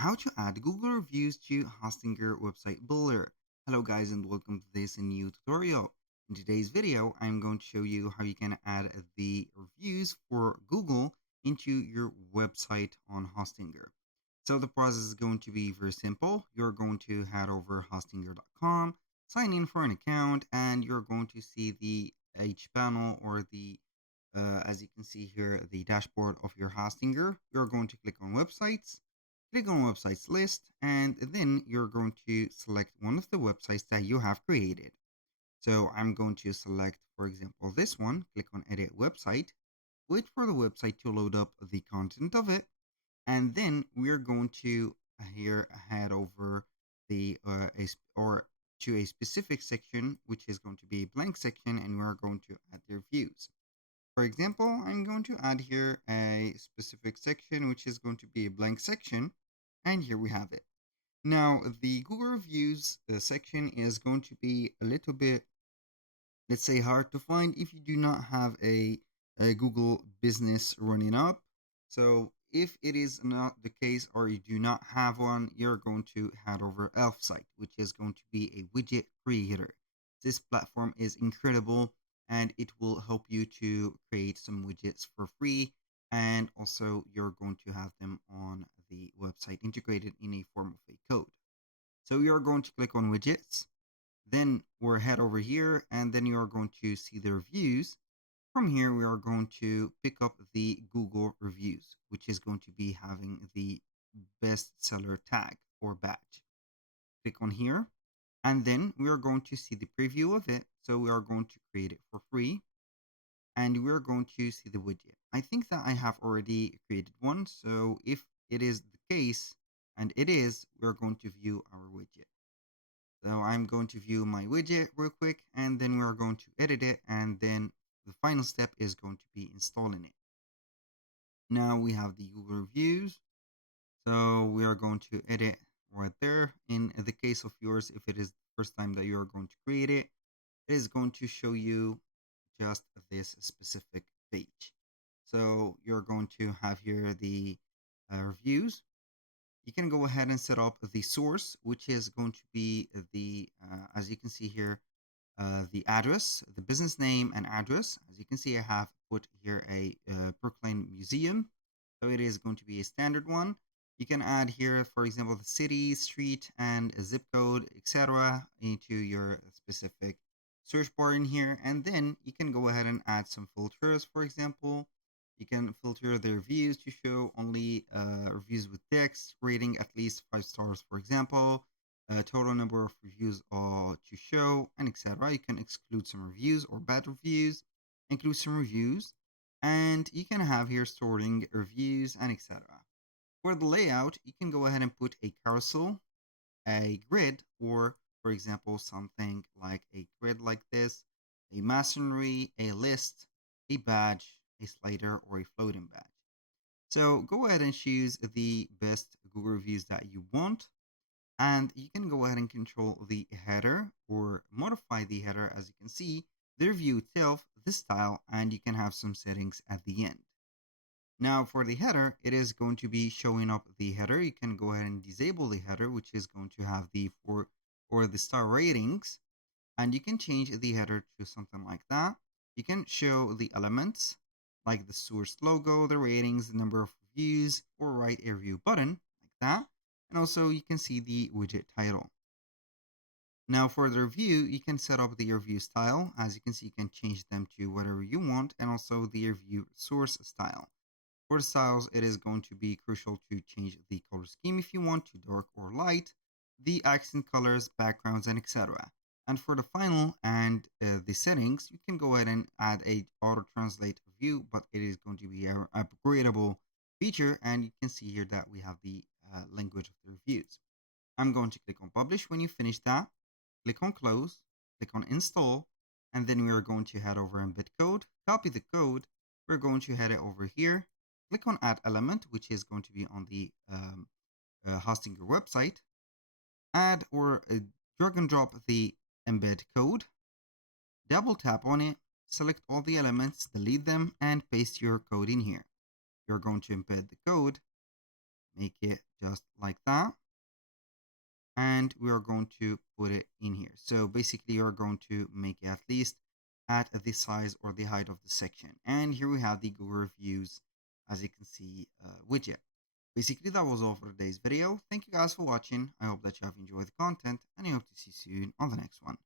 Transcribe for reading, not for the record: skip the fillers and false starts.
How to add Google reviews to Hostinger website builder. Hello guys and welcome to this new tutorial. In today's video, I'm going to show you how you can add the reviews for Google into your website on Hostinger. So the process is going to be very simple. You're going to head over hostinger.com, sign in for an account, and you're going to see the H panel or the as you can see here, the dashboard of your Hostinger. You're going to click on websites. Click on websites list, and then you're going to select one of the websites that you have created. So I'm going to select, for example, this one. Click on edit website. Wait for the website to load up the content of it. And then we're going to here head over the or to a specific section, which is going to be a blank section, and we're going to add the reviews. For example, I'm going to add here a specific section, which is going to be a blank section. And here we have it. Now, the Google Reviews section is going to be a little bit, let's say, hard to find if you do not have a Google business running up. So if it is not the case or you do not have one, you're going to head over Elfsight, which is going to be a widget creator. This platform is incredible and it will help you to create some widgets for free. And also you're going to have them on the website integrated in a form of a code. So you're going to click on widgets, then we'll head over here and then you're going to see the reviews. From here, we are going to pick up the Google reviews, which is going to be having the bestseller tag or badge. Click on here, and then we are going to see the preview of it. So we are going to create it for free, and we are going to see the widget. I think that I have already created one. So if it is the case, and it is, we're going to view our widget. So I'm going to view my widget real quick, and then we're going to edit it, and then the final step is going to be installing it. Now we have the Google reviews. So we are going to edit right there. In the case of yours, if it is the first time that you are going to create it, it is going to show you just this specific page. So you're going to have here the reviews. You can go ahead and set up the source, which is going to be the, as you can see here, the address, the business name and address. As you can see, I have put here a Brooklyn Museum. So it is going to be a standard one. You can add here, for example, the city, street, and a zip code, etc. into your specific search bar in here. And then you can go ahead and add some filters. For example, you can filter the reviews to show only reviews with text, rating at least 5 stars, for example. Total number of reviews to show, and etc. You can exclude some reviews or bad reviews, include some reviews, and you can have here sorting reviews and etc. For the layout, you can go ahead and put a carousel, a grid, or for example, something like a grid like this, a masonry, a list, a badge, a slider, or a floating badge. So go ahead and choose the best Google reviews that you want. And you can go ahead and control the header or modify the header. As you can see, the review itself, the style, and you can have some settings at the end. Now for the header, it is going to be showing up the header. You can go ahead and disable the header, which is going to have the or the star ratings, and you can change the header to something like that. You can show the elements like the source logo, the ratings, the number of reviews, or write a review button like that. And also you can see the widget title. Now for the review, you can set up the review style. As you can see, you can change them to whatever you want, and also the review source style. For the styles, it is going to be crucial to change the color scheme if you want to dark or light, the accent colors, backgrounds, and etc. And for the final and the settings, you can go ahead and add a auto translate review, but it is going to be an upgradable feature. And you can see here that we have the language of the reviews. I'm going to click on publish. When you finish that, click on close, click on install, and then we are going to head over embed code, copy the code. We're going to head it over here, click on add element, which is going to be on the Hostinger website, add or drag and drop the embed code, double tap on it, select all the elements, delete them, and paste your code in here. You're going to embed the code, make it just like that. And we are going to put it in here. So basically you're going to make it at least at the size or the height of the section. And here we have the Google Reviews, as you can see, widget. Basically, that was all for today's video. Thank you guys for watching. I hope that you have enjoyed the content, and I hope to see you soon on the next one.